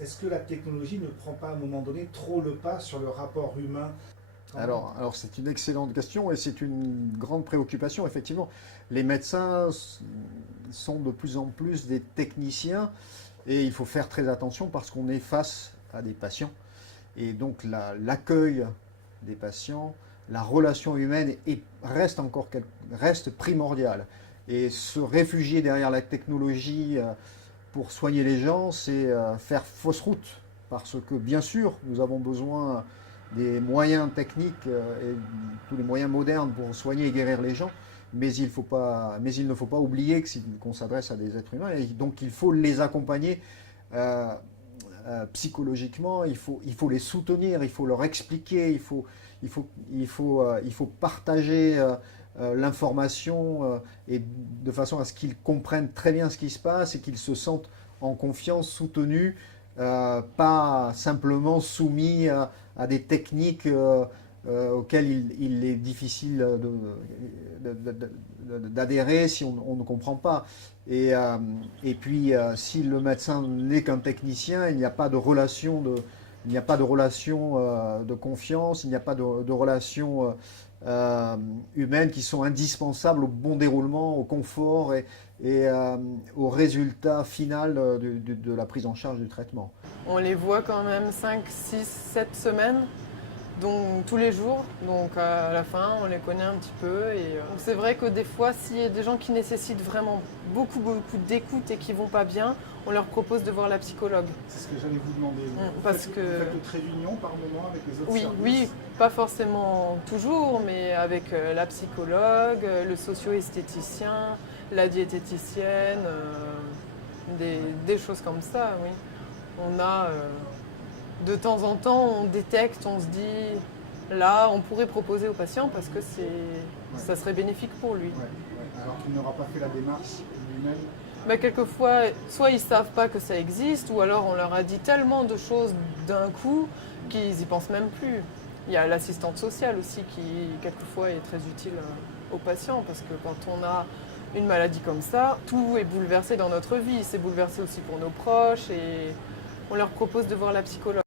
Est-ce que la technologie ne prend pas à un moment donné trop le pas sur le rapport humain? Alors c'est une excellente question et c'est une grande préoccupation, effectivement. Les médecins sont de plus en plus des techniciens et il faut faire très attention parce qu'on est face à des patients. Et donc l'accueil des patients, la relation humaine reste primordiale. Et se réfugier derrière la technologie pour soigner les gens, c'est faire fausse route. Parce que bien sûr, nous avons besoin des moyens techniques et tous les moyens modernes pour soigner et guérir les gens, mais il ne faut pas oublier qu'on s'adresse à des êtres humains et donc il faut les accompagner psychologiquement, il faut les soutenir, il faut leur expliquer, il faut partager l'information et de façon à ce qu'ils comprennent très bien ce qui se passe et qu'ils se sentent en confiance, soutenus, pas simplement soumis à des techniques auxquelles il est difficile d'adhérer si on ne comprend pas. Et puis, si le médecin n'est qu'un technicien, il n'y a pas de relation de confiance, il n'y a pas de relation humaines qui sont indispensables au bon déroulement, au confort et au résultat final de la prise en charge du traitement. On les voit quand même 5, 6, 7 semaines, donc tous les jours. Donc à la fin, on les connaît un petit peu. Et c'est vrai que des fois, s'il y a des gens qui nécessitent vraiment beaucoup d'écoute et qui vont pas bien, on leur propose de voir la psychologue. C'est ce que j'allais vous demander. Parce que Vous faites d'autres réunions par moment avec les autres oui, services? oui, pas forcément toujours, mais avec la psychologue, le socio-esthéticien, la diététicienne, des choses comme ça, oui. On a, de temps en temps, on détecte, on se dit, là, on pourrait proposer au patient parce que ça serait bénéfique pour lui. Ouais, ouais. Alors qu'il n'aura pas fait la démarche lui-même. Mais quelquefois, soit ils ne savent pas que ça existe, ou alors on leur a dit tellement de choses d'un coup qu'ils n'y pensent même plus. Il y a l'assistante sociale aussi qui, quelquefois, est très utile aux patients, parce que quand on a une maladie comme ça, tout est bouleversé dans notre vie. C'est bouleversé aussi pour nos proches, et on leur propose de voir la psychologue.